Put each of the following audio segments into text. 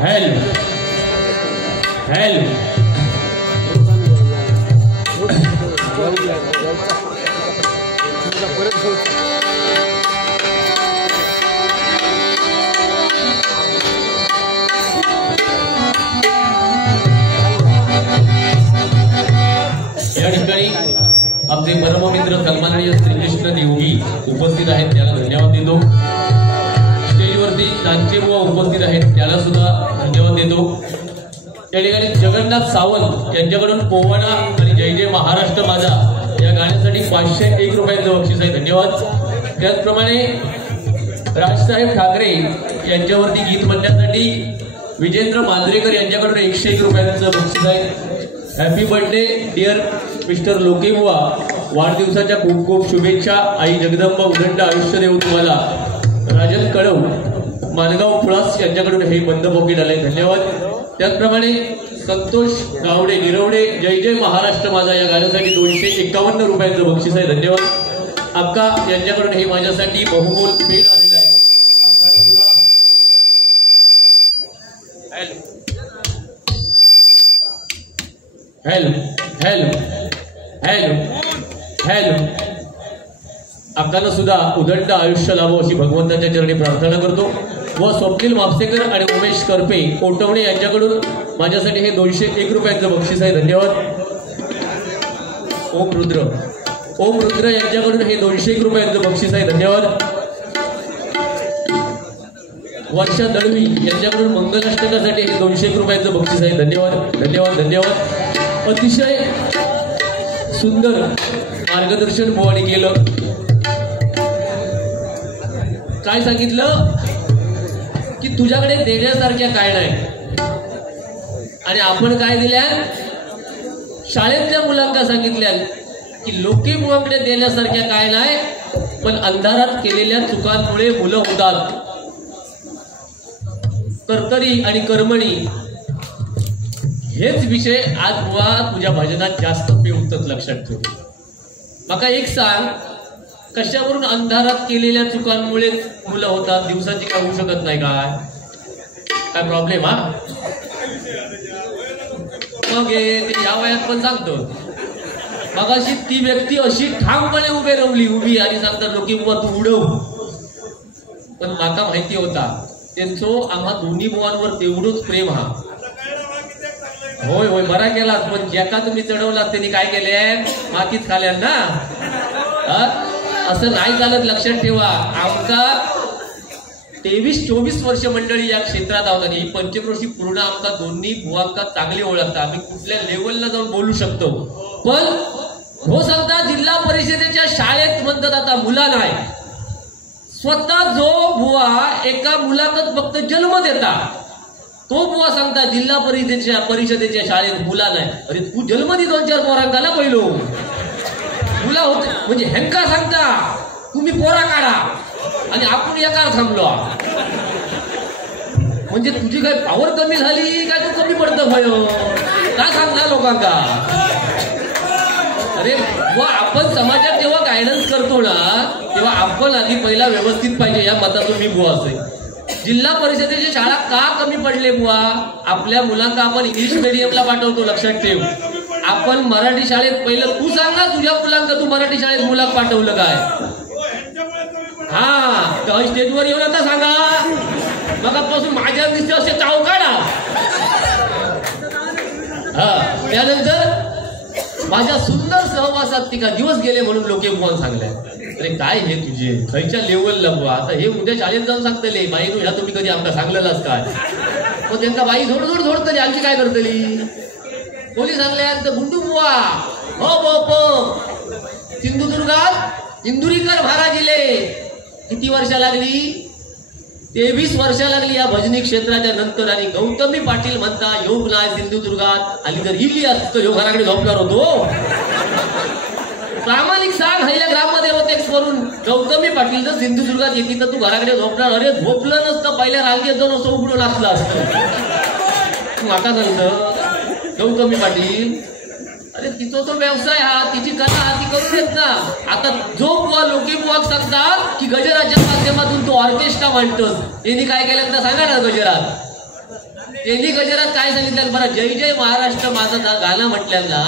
Help help या ठिकाणी आमचे परममित्र सन्माननीय श्रीकृष्ण देवगी उपस्थित आहेत, त्याला धन्यवाद देतो. स्टेजवरती कांचेबुवा उपस्थित आहेत, त्याला सुद्धा धन्यवाद देतो. या ठिकाणी जगन्नाथ सावंत यांच्याकडून पोवाडा आणि जय जय महाराष्ट्र माझा या गाण्यासाठी 501 रुपयांचं बक्षीस आहे, धन्यवाद. त्याचप्रमाणे राजसाहेब ठाकरे यांच्यावरती गीत म्हणण्यासाठी विजेंद्र मांजरेकर यांच्याकडून 101 रुपयांचं बक्षीस आहे. हॅपी बर्थडे डिअर मिस्टर लोकेबुवा, वाढदिवसाच्या खूप खूप शुभेच्छा. आई जगदंबा उदंड आयुष्य देऊ तुम्हाला. राजन कळव मानगाव पुळास यांच्याकडून हे बंद पॉकेट आलंय, धन्यवाद. त्याचप्रमाणे संतोष गावडे निरवडे जय जय महाराष्ट्र माझा या गाण्यासाठी 251 रुपयांचं बक्षीस आहे, धन्यवाद. अक्का यांच्याकडून हे माझ्यासाठी बहुमोल पेड आलेलं आहे. अक्काला सुद्धा हेल्प हेल्प हेल्प हेल्प अक्कानं सुद्धा उदंड आयुष्य लाभो अशी भगवंताच्या चरणी प्रार्थना करतो. व स्वप्नील मापसेकर आणि उमेश करपे कोटवणे यांच्याकडून माझ्यासाठी हे 201 रुपयांचं बक्षीस आहे, धन्यवाद. ओम रुद्र यांच्याकडून हे 201 रुपयांचं बक्षीस आहे, धन्यवाद. वर्षा दळवी यांच्याकडून मंगलाष्टकासाठी हे 201 रुपयांचं बक्षीस आहे, धन्यवाद धन्यवाद धन्यवाद. अतिशय सुंदर मार्गदर्शन बुवानी केलं. काय सांगितलं की तुझ्याकडे देण्यासारख्या काय नाही, आणि आपण काय दिल्या शाळेतल्या मुलांना सांगितल्या की लोके मुलांकडे देण्यासारख्या काय नाही, पण अंधारात केलेल्या चुकांमुळे मुलं होतात. कर्तरी आणि कर्मणी हेच विषय आज बुवा तुझ्या भजनात जास्त पेवतात, लक्षात ठेव. मका एक सांग, कशावरून अंधारात केलेल्या चुकांमुळे मुलं होतात, दिवसाची काय होऊ शकत नाही काय प्रॉब्लेम? हा मग या वयात पण सांगतो. मग अशी ती व्यक्ती अशी ठामपणे उभी आणि सांगतात लोक बुवा तू उडव, पण माका माहिती होता त्यांचं आम्हा दोन्ही बुवांवर तेवढंच प्रेम. हा होय होय बरा केलात, पण ज्याका तुम्ही चढवलात त्यांनी काय केले, मातीच खाल्या ना. असं नाही चालत, लक्षात ठेवा. आमका 23-24 वर्ष मंडळी या क्षेत्रात आहोत आणि 25 वर्षी पूर्ण आमका दोन्ही बुवांका चांगली ओळखता. आम्ही कुठल्या लेवलला जाऊन बोलू शकतो, पण हो सांगता जिल्हा परिषदेच्या शाळेत म्हणतात आता मुला नाही, स्वतः जो बुवा एका मुलाकत फक्त जन्म देता तो बुवा सांगता जिल्हा परिषदेच्या शाळेत मुला नाही. अरे तू जन्म दे 2-4 पोरांना पहिलो मुला होते, म्हणजे हेंका सांगता तुम्ही पोरा काढा आणि आपण एका थांबलो. म्हणजे तुझी काय पावर कमी झाली काय, तू कमी पडतं भय का सांगता लोकांना. अरे व आपण समाजात जेव्हा गायडन्स करतो ना, तेव्हा आपण आधी पहिला व्यवस्थित पाहिजे या मतातून मी बुवा असेल. जिल्हा परिषदेची शाळा का कमी पडले बुवा, आपल्या मुलांना आपण इंग्लिश मीडियमला पाठवतो, लक्षात ठेव. आपण मराठी शाळेत पहिलं तू सांगा तुझ्या मुलांना तू मराठी शाळेत मुलांना पाठवलं काय. हा स्टेजवर येऊन आता सांगा, मगापासून माझ्या दिसते असे चाव काढा. हा त्यानंतर माझ्या सुंदर सहवासात तिका दिवस गेले म्हणून लोके बुवा सांगल्या. अरे काय हे तुझे खयच्या लेवलला बुवा, आता हे उद्या शाळेत जाऊन सांगतले बाई तू ह्या तुम्ही कधी आमका सांगलेलाच काय. मग त्यांना बाई झोडतली आमची काय करतली. कोणी सांगल्या गुंडू बुवा हो सिंधुदुर्गात इंदुरीकर महाराजिले किती वर्ष लागली, 23 वर्ष लागली या भजनी क्षेत्राच्या नंतर. आणि गौतमी पाटील म्हणता योग नाही सिंधुदुर्गात आली तर इली असतं, योग घराकडे झोपणार होतो. प्रामाणिक सांग हल्ल्या ग्राममध्ये होते करून गौतमी पाटील जर सिंधुदुर्गात येते तर तू घराकडे झोपणार. अरे झोपलं नसतं, पहिल्या रांगेत जाऊन असं उघडून असलं असतं. माका सांगतं गौतमी पाटील, अरे तिचा तो व्यवसाय हा, तिची कला हा, ती करू देत ना. आता जो बुवा लोके बुवा सांगतात की गजराच्या माध्यमातून तो ऑर्केस्ट्रा मांडतोस, यांनी काय केलं तर सांगा ना. गजरात त्यांनी गजरात काय सांगितलं बरं, जय जय महाराष्ट्र माझा गाणं म्हटल्याला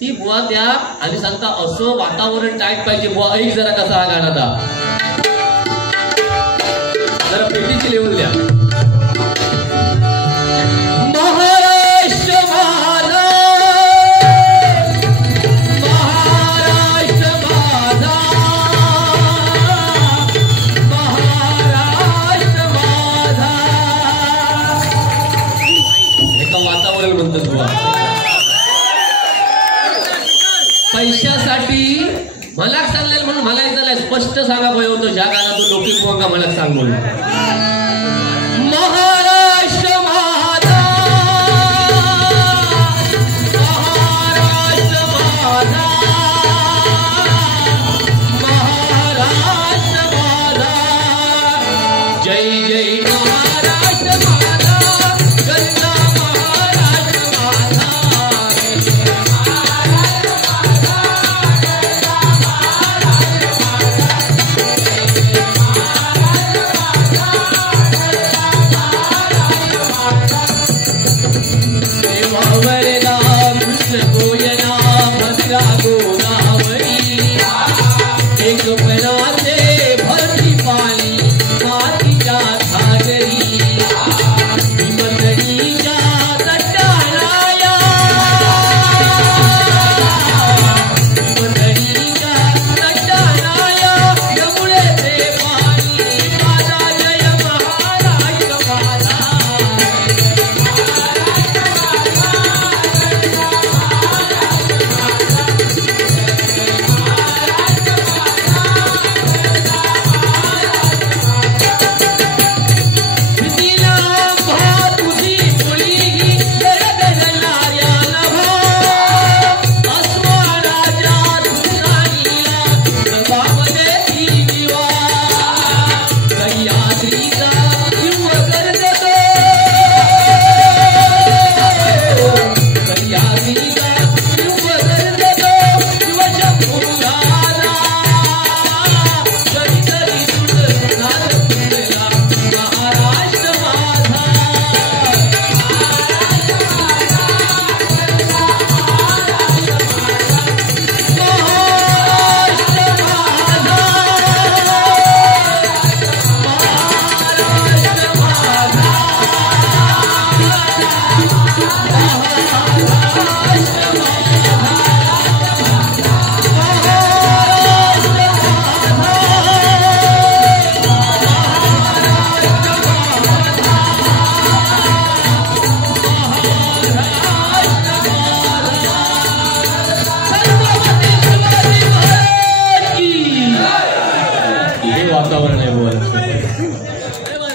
ती बुवा त्या आणि सांगता असं वातावरण टाईट पाहिजे बुवा. ऐक जरा कसा हा गाणं दा, जरा पेटीची लेवल द्या. महाराष्ट्र माझा, महाराष्ट्र माझा, महाराष्ट्र माझा. एका वातावरण म्हणतात बुवा. पैशासाठी मला सांगलेलं म्हणून मला इथं स्पष्ट सांगा पाहिजे होतं ज्या गाण्यातून लोकी पोंगा मला सांग म्हणून. महाराष्ट्र माझा, महाराष्ट्र माझा, महाराष्ट्र माझा. जय जय महाराष्ट्र माझा, गंगा महाराष्ट्र माझा.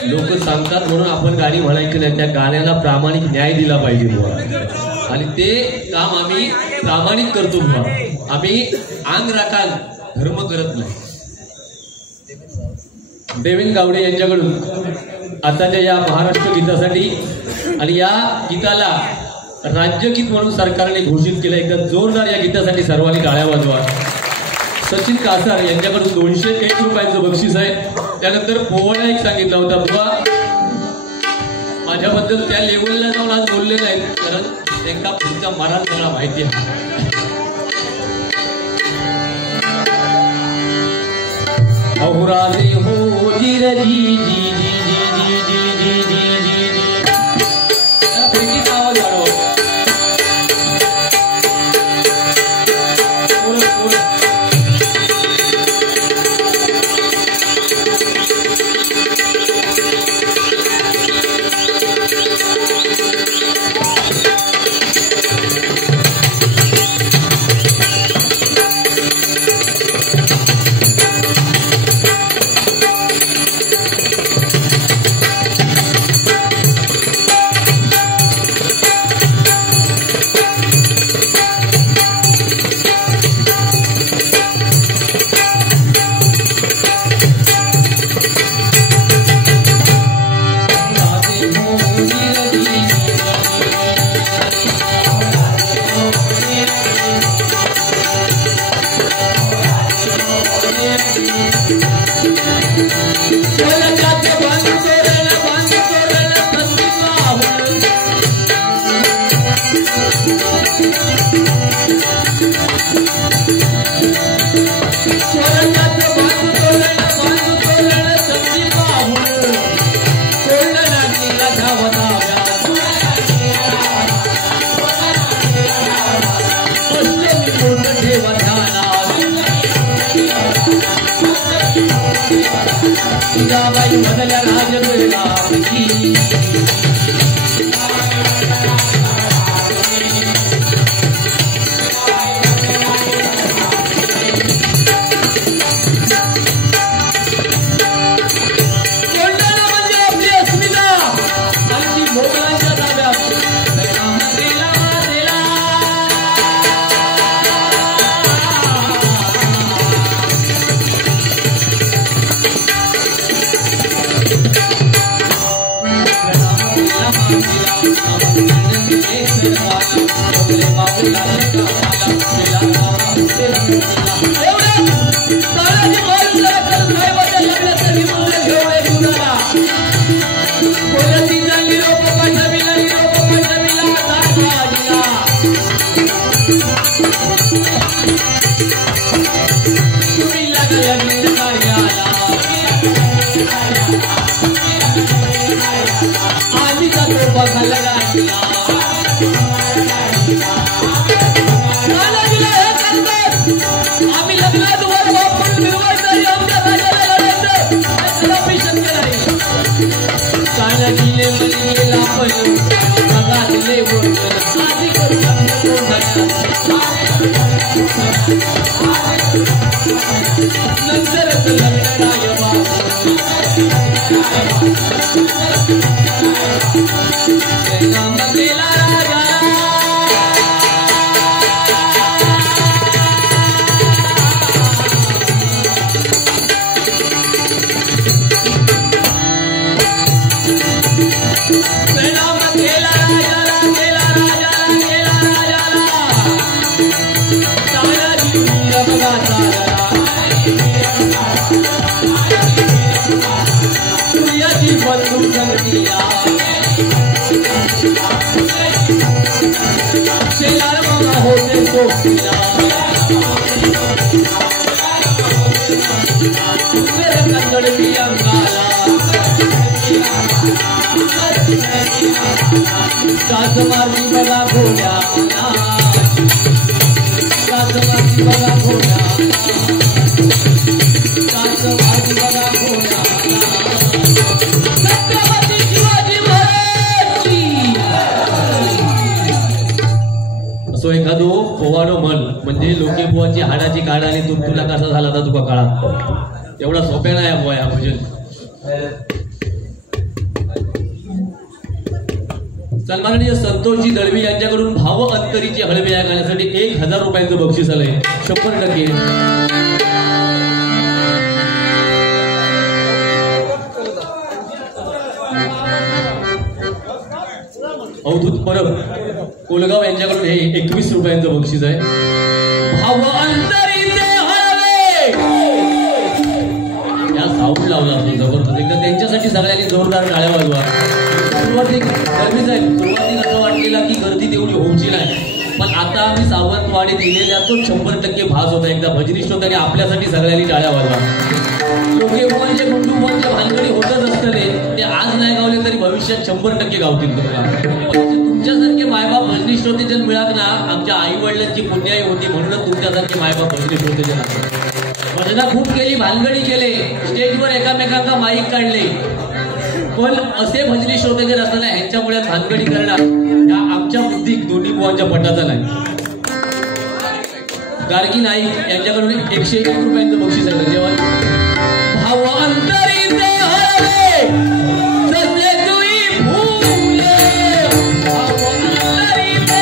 लोक सांगतात म्हणून आपण गाणी म्हणायची नाही, त्या गाण्याला प्रामाणिक न्याय दिला पाहिजे बुवा. आणि ते काम आम्ही प्रामाणिक करतो बुवा. आम्ही अंग राखाल धर्म करत नाही. देवेंद्र गावडे यांच्याकडून आताच्या या महाराष्ट्र गीतासाठी आणि या गीताला राज्यगीत म्हणून सरकारने घोषित केलं. एकदा जोरदार या गीतासाठी सर्वांनी टाळ्या वाजवा. सचिन कासार यांच्याकडून 201 रुपयांचं बक्षीस आहे. त्यानंतर पोवाडा एक सांगितला होता बुवा. माझ्याबद्दल त्या लेवलला जाऊन आज बोलले नाहीत, कारण त्यांना पुढचा मराठ सगळा माहिती आहे. अहुराजे हो जी रे जी जी जी जी जी जी जी जी जी. पेटीचा आवाज वाढवा. असो एखादो पोवाडो म्हण म्हणजे लोके बुवाची हाडाची काढ आणि तुला कसा झाला होता तुका काळात एवढा सोप्या नाही बुवा या भजन. सन्माननीय संतोषजी दळवी यांच्याकडून भाव अंतरीची हळवे या गाण्यासाठी 1000 रुपयांचं बक्षीस आलंय 100%. अवधूत परब कोलगाव यांच्याकडून हे 21 रुपयांचं बक्षीस आहे. भाव अंतरीचे हळवे या साऊंड लावला असतो जबरदस्त एकदा त्यांच्यासाठी सगळ्यांनी जोरदार टाळ्या वाजवा. सुरुवातीला असं वाटलेलं की गर्दी तेवढी होऊची नाही पण आता आम्ही सावंतवाडीत दिलेल्या तो 100% भास होता. एकदा भजनी श्रोत्याने आपल्यासाठी सगळ्यांनी टाळ्या वाजवा. लोके बुवांचे गुंडू बुवांच्या भानगडी होतच असतले ते आज नाही गावले तरी भविष्यात 100% गावतील. तुमच्यासारखे मायबाप भजनी श्रोते जर मिळात ना आमच्या आई वडिलांची पुण्याई होती म्हणूनच तुमच्यासारखे मायबाप भजनी श्रोते जर भजना खूप केली भानगडी केले स्टेजवर एकामेकांना माईक काढले पण असे भजनी श्रोते जर असताना ह्यांच्यामुळे भानगडी करणार या आमच्या बुद्धी दोन्ही बुवांच्या पटाचा नाही. गार्गी नाईक यांच्याकडून 101 रुपयांचं बक्षीस आहे. जेव्हा